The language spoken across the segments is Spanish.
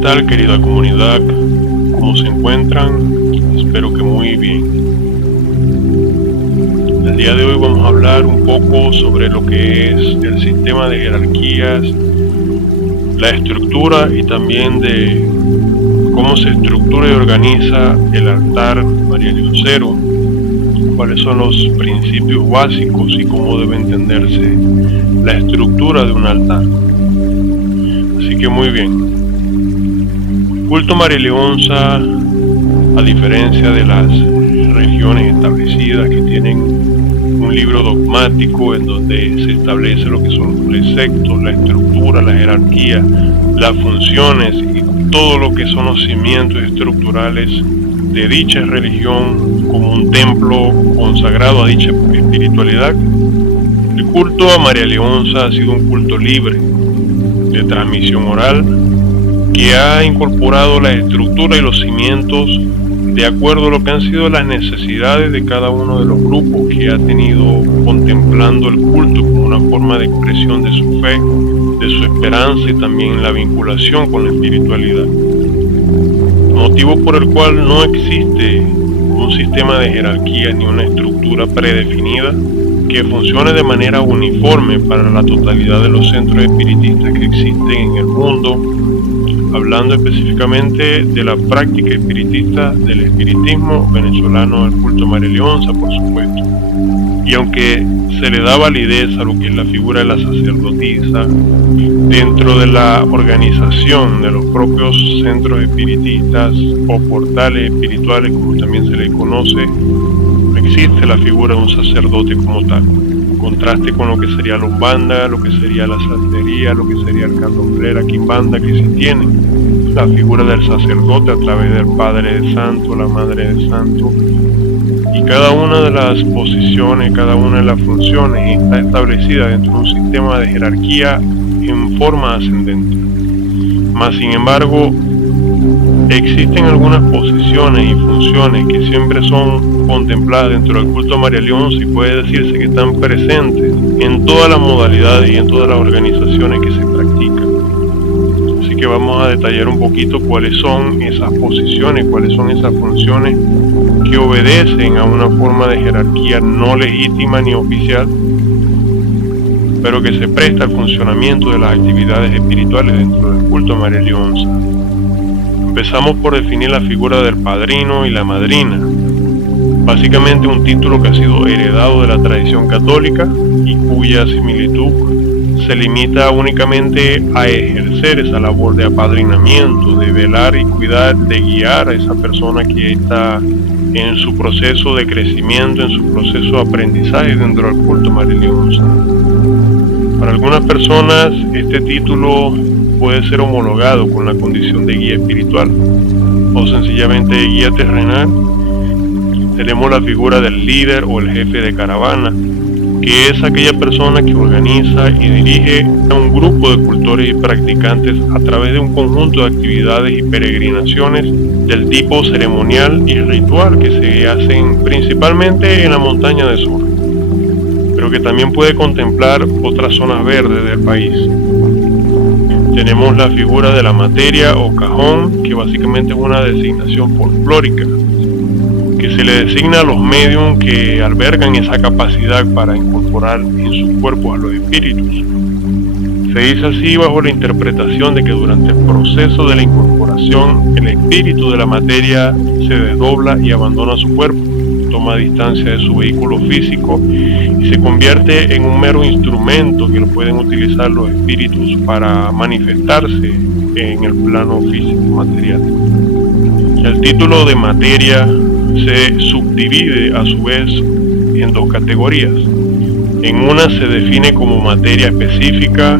tal, querida comunidad? ¿Cómo se encuentran? Espero que muy bien. El día de hoy vamos a hablar un poco sobre lo que es el sistema de jerarquías, la estructura y también de cómo se estructura y organiza el altar María Leoncero, cuáles son los principios básicos y cómo debe entenderse la estructura de un altar. Así que muy bien. Culto María Leonza, a diferencia de las religiones establecidas que tienen un libro dogmático en donde se establece lo que son los preceptos, la estructura, la jerarquía, las funciones y todo lo que son los cimientos estructurales de dicha religión como un templo consagrado a dicha espiritualidad, el culto a María Leonza ha sido un culto libre de transmisión oral que ha incorporado la estructura y los cimientos de acuerdo a lo que han sido las necesidades de cada uno de los grupos que ha tenido contemplando el culto como una forma de expresión de su fe, de su esperanza y también la vinculación con la espiritualidad. Motivo por el cual no existe un sistema de jerarquía ni una estructura predefinida que funcione de manera uniforme para la totalidad de los centros espiritistas que existen en el mundo, hablando específicamente de la práctica espiritista del espiritismo venezolano del culto María Leonza, por supuesto. Y aunque se le da validez a lo que es la figura de la sacerdotisa dentro de la organización de los propios centros espiritistas o portales espirituales, como también se le conoce, no existe la figura de un sacerdote como tal. En contraste con lo que sería la Umbanda, lo que sería la santería, lo que sería el candomblé, la quimbanda, que sí tienen la figura del sacerdote a través del Padre de Santo, la Madre de Santo, y cada una de las posiciones, cada una de las funciones está establecida dentro de un sistema de jerarquía en forma ascendente. Mas sin embargo, existen algunas posiciones y funciones que siempre son contempladas dentro del culto a María Leonza y puede decirse que están presentes en todas las modalidades y en todas las organizaciones que se practican. Así que vamos a detallar un poquito cuáles son esas posiciones, cuáles son esas funciones que obedecen a una forma de jerarquía no legítima ni oficial, pero que se presta al funcionamiento de las actividades espirituales dentro del culto a María Leonza. Empezamos por definir la figura del padrino y la madrina, básicamente un título que ha sido heredado de la tradición católica y cuya similitud se limita únicamente a ejercer esa labor de apadrinamiento, de velar y cuidar, de guiar a esa persona que está en su proceso de crecimiento, en su proceso de aprendizaje dentro del culto María Leonza. Para algunas personas este título puede ser homologado con la condición de guía espiritual o sencillamente de guía terrenal. Tenemos la figura del líder o el jefe de caravana, que es aquella persona que organiza y dirige a un grupo de cultores y practicantes a través de un conjunto de actividades y peregrinaciones del tipo ceremonial y ritual que se hacen principalmente en la montaña de Sur, pero que también puede contemplar otras zonas verdes del país. Tenemos la figura de la materia o cajón, que básicamente es una designación folclórica, que se le designa a los medium que albergan esa capacidad para incorporar en sus cuerpos a los espíritus. Se dice así bajo la interpretación de que durante el proceso de la incorporación, el espíritu de la materia se desdobla y abandona su cuerpo, toma distancia de su vehículo físico y se convierte en un mero instrumento que lo pueden utilizar los espíritus para manifestarse en el plano físico material. El título de materia se subdivide a su vez en dos categorías. En una se define como materia específica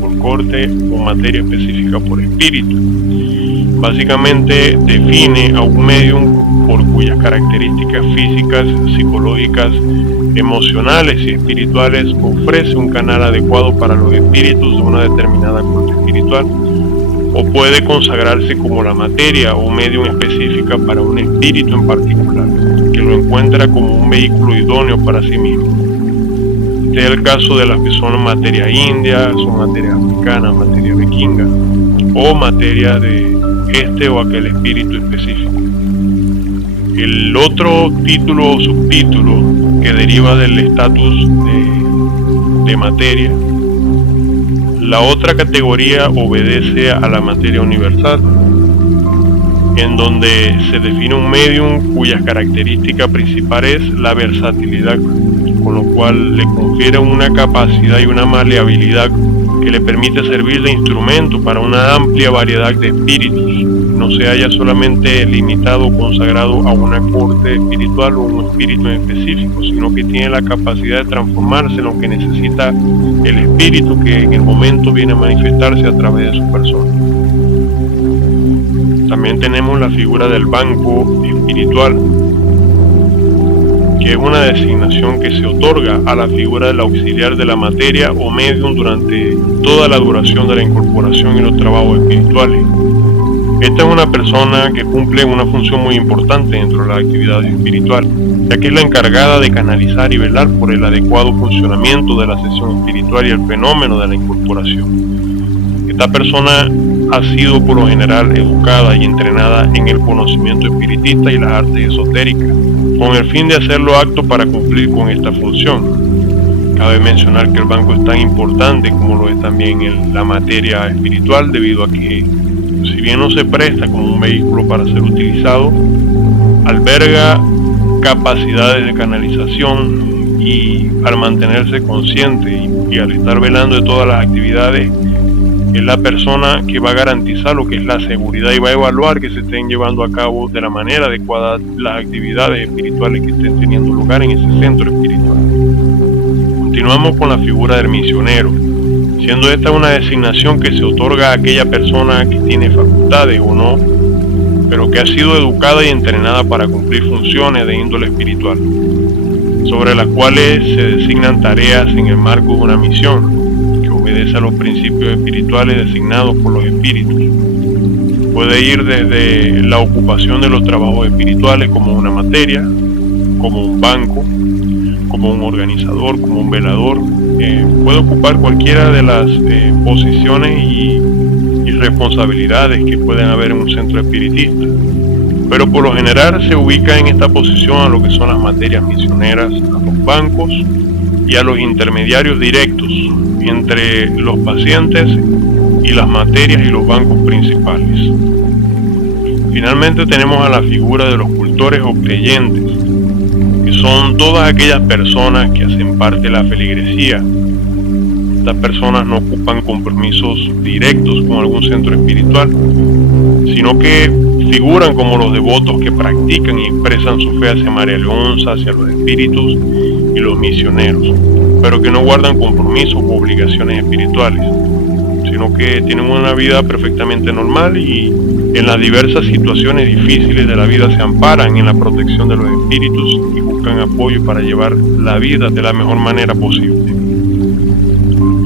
por corte o materia específica por espíritu. Básicamente define a un medium por cuyas características físicas, psicológicas, emocionales y espirituales ofrece un canal adecuado para los espíritus de una determinada corte espiritual, o puede consagrarse como la materia o medium específica para un espíritu en particular, que lo encuentra como un vehículo idóneo para sí mismo. Este es el caso de las que son materia india, son materia africana, materia vikinga o materia de este o aquel espíritu específico. El otro título o subtítulo que deriva del estatus de materia, la otra categoría obedece a la materia universal, en donde se define un medium cuya característica principal es la versatilidad, con lo cual le confiere una capacidad y una maleabilidad que le permite servir de instrumento para una amplia variedad de espíritus. No se haya solamente limitado o consagrado a una corte espiritual o un espíritu en específico, sino que tiene la capacidad de transformarse en lo que necesita el espíritu que en el momento viene a manifestarse a través de su persona. También tenemos la figura del banco espiritual, que es una designación que se otorga a la figura del auxiliar de la materia o medium durante toda la duración de la incorporación y los trabajos espirituales. Esta es una persona que cumple una función muy importante dentro de las actividades espirituales, ya que es la encargada de canalizar y velar por el adecuado funcionamiento de la sesión espiritual y el fenómeno de la incorporación. Esta persona ha sido por lo general educada y entrenada en el conocimiento espiritista y las artes esotéricas, con el fin de hacerlo apto para cumplir con esta función. Cabe mencionar que el banco es tan importante como lo es también la materia espiritual, debido a que, si bien no se presta como un vehículo para ser utilizado, alberga capacidades de canalización y al mantenerse consciente y al estar velando de todas las actividades, es la persona que va a garantizar lo que es la seguridad y va a evaluar que se estén llevando a cabo de la manera adecuada las actividades espirituales que estén teniendo lugar en ese centro espiritual. Continuamos con la figura del misionero, siendo esta una designación que se otorga a aquella persona que tiene facultades o no, pero que ha sido educada y entrenada para cumplir funciones de índole espiritual, sobre las cuales se designan tareas en el marco de una misión, obedece a los principios espirituales designados por los espíritus. Puede ir desde la ocupación de los trabajos espirituales como una materia, como un banco, como un organizador, como un velador. Puede ocupar cualquiera de las posiciones y responsabilidades que pueden haber en un centro espiritista, pero por lo general se ubica en esta posición a lo que son las materias misioneras, a los bancos y a los intermediarios directos entre los pacientes y las materias y los bancos principales. Finalmente tenemos a la figura de los cultores o creyentes, que son todas aquellas personas que hacen parte de la feligresía. Estas personas no ocupan compromisos directos con algún centro espiritual, sino que figuran como los devotos que practican y expresan su fe hacia María Leonza, hacia los espíritus y los misioneros, pero que no guardan compromisos o obligaciones espirituales, sino que tienen una vida perfectamente normal y en las diversas situaciones difíciles de la vida se amparan en la protección de los espíritus y buscan apoyo para llevar la vida de la mejor manera posible.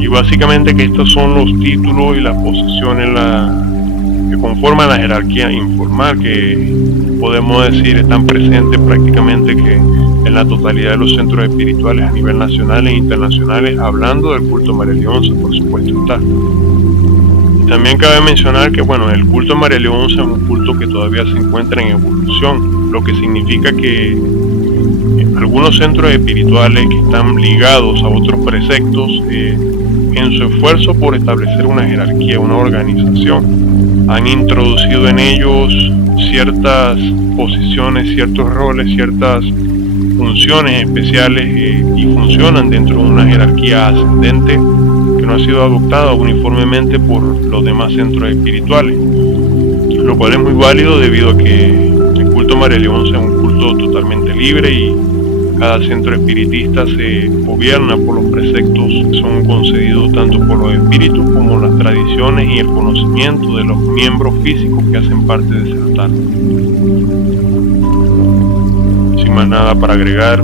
Y básicamente que estos son los títulos y las posiciones que conforman la jerarquía informal, que podemos decir están presentes prácticamente que en la totalidad de los centros espirituales a nivel nacional e internacionales, hablando del culto María Leonza, por supuesto está. Y también cabe mencionar que el culto María Leonza es un culto que todavía se encuentra en evolución, lo que significa que algunos centros espirituales que están ligados a otros preceptos, en su esfuerzo por establecer una jerarquía, una organización, han introducido en ellos ciertas posiciones, ciertos roles, ciertas funciones especiales y funcionan dentro de una jerarquía ascendente que no ha sido adoptada uniformemente por los demás centros espirituales, lo cual es muy válido debido a que el culto María Leonza es un culto totalmente libre y cada centro espiritista se gobierna por los preceptos que son concedidos tanto por los espíritus como las tradiciones y el conocimiento de los miembros físicos que hacen parte de ese altar. Sin más nada para agregar,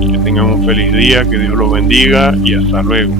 que tengan un feliz día, que Dios los bendiga y hasta luego.